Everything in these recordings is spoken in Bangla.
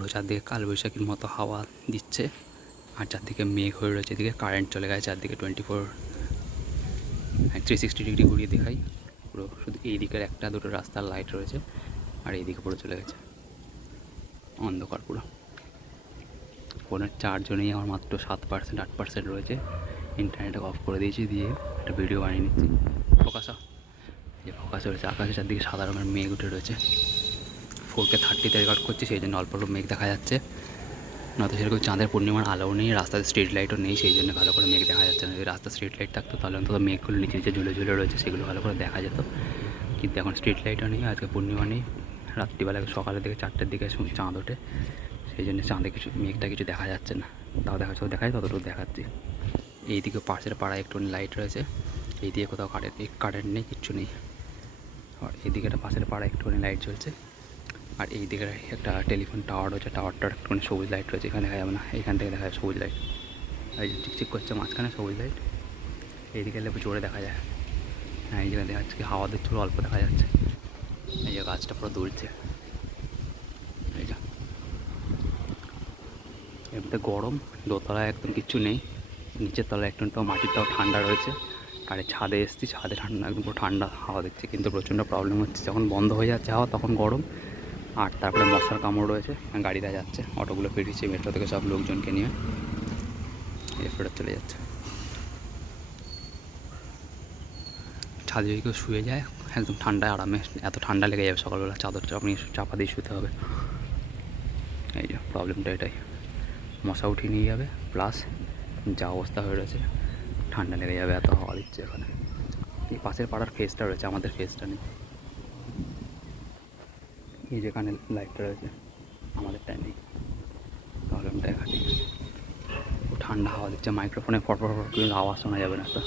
পুরো চারদিকে কালবৈশাখীর মতো হাওয়া দিচ্ছে। আর চারদিকে মেঘ হয়ে রয়েছে, এদিকে কারেন্ট চলে গেছে, চারদিকে twenty four three sixty degree ঘুরিয়ে দেখাই। পুরো শুধু এই দিকের একটা দুটো রাস্তার লাইট রয়েছে, আর এইদিকে পুরো চলে গেছে। অন্ধকার পুরো। ফোনের চার্জও আমার মাত্র সাত পার্সেন্ট আট পার্সেন্ট রয়েছে। ইন্টারনেট অফ করে দিয়েছি দিয়ে একটা ভিডিও বানিয়ে নিচ্ছি। ফোকাসা। যে ফোকাস রয়েছে আকাশে চারদিকে সাদা রঙের মেঘ উঠে রয়েছে। ফোরকে থার্টিতে রেকর্ড করছি, সেই জন্য অল্প অল্প মেঘ দেখা যাচ্ছে। নয়তো সেরকম চাঁদের পূর্ণিমার আলোও নেই, রাস্তাতে স্ট্রিট লাইটও নেই, সেই জন্য ভালো করে মেঘ দেখা যাচ্ছে না। যদি রাস্তা স্ট্রিট লাইট থাকতো, তাহলে অন্তত মেঘগুলো নিচে নিচে ঝুলে ঝুলে রয়েছে, সেগুলো ভালো করে দেখা যেত। কিন্তু এখন স্ট্রিট লাইটও নেই, আজকে পূর্ণিমা নেই, রাত্রিবেলা সকালের দিকে চারটের দিকে চাঁদ ওঠে। সেই জন্য চাঁদে কিছু, মেঘটা কিছু দেখা যাচ্ছে না। তাও দেখা যাচ্ছে দেখাই, ততটুকু দেখাচ্ছি। এইদিকে পাশের পাড়ায় একটু লাইট রয়েছে, এইদিকে কোথাও কারেন্ট কারেন্ট নেই, কিচ্ছু নেই। আর এদিকে একটা পাশের পাড়ায় একটুখানি লাইট জ্বলছে। আর এই দিকে একটা টেলিফোন টাওয়ার রয়েছে টাওয়ারটার একটুখানি সবুজ লাইট রয়েছে। এখানে দেখা যাবে না, এখান থেকে দেখা যায় সবুজ লাইট এই যে চিকচিক করছে মাঝখানে সবুজ লাইট এইদিকে এলে জোরে দেখা যায়। হ্যাঁ এই জায়গায় দেখা যাচ্ছে হাওয়া দিচ্ছিল অল্প দেখা যাচ্ছে। এই যে গাছটা পুরো দুলছে। এমনিতে গরম, দোতলায় একদম কিচ্ছু নেই। নিচের তলায় একটু তাও ঠান্ডা রয়েছে। আর ছাদে এসেছি, ছাদে ঠান্ডা, একদম পুরো ঠান্ডা হাওয়া দিচ্ছে, কিন্তু প্রচণ্ড প্রবলেম হচ্ছে। যখন বন্ধ হয়ে যাচ্ছে হাওয়া, তখন গরম। আর তারপরে মশার কামড় রয়েছে গাড়িটা যাচ্ছে, অটোগুলো ফিরিয়েছে মেট্রো থেকে সব লোকজনকে নিয়ে ফেরত চলে যাচ্ছে। ছাদে যদি কেউ শুয়ে যায়, একদম ঠান্ডায় আরামে, এত ঠান্ডা লেগে যাবে সকালবেলা, চাদর আপনি চাপা দিয়ে শুতে হবে। এই যে প্রবলেমটা এটাই। মশা উঠিয়ে নিয়ে যাবে প্লাস যা অবস্থা হয়ে রয়েছে, ঠান্ডা লেগে যাবে, এত হাওয়া দিচ্ছে এখানে। এই পাশের পাড়ার ফেসটা রয়েছে, আমাদের ফেসটা নেই। এই যেখানে লাইটটা রয়েছে আমাদেরটা নেই তাহলে প্রবলেমটা এখানে ও ঠান্ডা হাওয়া দিচ্ছে মাইক্রোফোনে ফটফট ফট কিন্তু আওয়াজ শোনা যাবে না তো।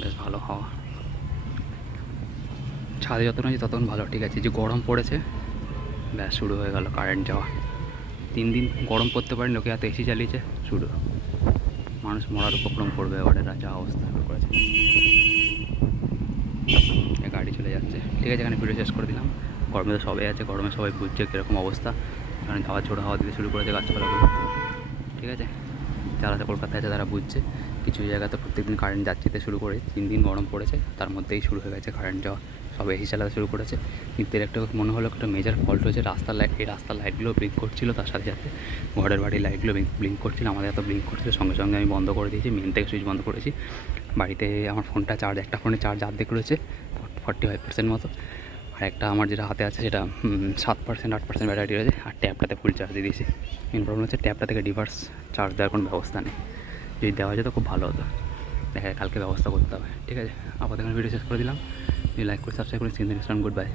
বেশ ভালো হাওয়া। ছাদে যত নাকি ততক্ষণ ভালো, ঠিক আছে? যে গরম পড়েছে, ব্যাস শুরু হয়ে গেল কারেন্ট যাওয়া। তিন দিন গরম পড়তে পারেন, লোকে এত এসি চালিয়েছে, শুরু। মানুষ মরার উপক্রম করবে, এবারে যা অবস্থা করেছে এ গাড়ি চলে যাচ্ছে ঠিক আছে, এখানে ভিডিও শেষ করে দিলাম। গরমে তো সবাই আছে, গরমে সবাই বুঝছে কীরকম অবস্থা? এখানে হাওয়া ছোটো হাওয়া দিতে শুরু করেছে গাছপালাগুলো। ঠিক আছে? যারা কলকাতায় আছে, তারা বুঝছে। কিছু জায়গাতে প্রত্যেকদিন কারেন্ট যাচ্ছিতে শুরু করে, তিন দিন গরম পড়েছে, তার মধ্যেই শুরু হয়ে গেছে কারেন্ট যাওয়া। সব এসি চালাতে শুরু করেছে। কিন্তু একটা মনে হলো একটা মেজার ফল্ট হয়েছে, রাস্তার লাইট এই রাস্তার লাইটগুলো ব্লিঙ্ক করছিল, তার সাথে সাথে ঘরের বাড়ির লাইটগুলো ব্লিঙ্ক করছিল, আমাদের এত ব্লিঙ্ক করছিল, সঙ্গে সঙ্গে আমি বন্ধ করে দিয়েছি মেন থেকে সুইচ বন্ধ করেছি। বাড়িতে আমার ফোনটা চার্জ একটা ফোনে চার্জ অর্ধেক রয়েছে। ফর্টি ফাইভ পার্সেন্ট মতো। আর একটা আমার যেটা হাতে আছে সেটা সাত পার্সেন্ট আট পার্সেন্ট ব্যাটারি রয়েছে। আর ট্যাবটাতে ফুল চার্জ দিয়ে দিয়েছি। মেন প্রবলেম হচ্ছে ট্যাবটা থেকে ডিভার্স চার্জ দেওয়ার কোনো ব্যবস্থা নেই। যদি দেওয়া যেত খুব ভালো হতো। দেখা কালকে ব্যবস্থা করতে হবে। ঠিক আছে? আপাতত ভিডিও শেষ করে দিলাম। যদি লাইক করে সাবস্ক্রাইব করে সিন গুড বাই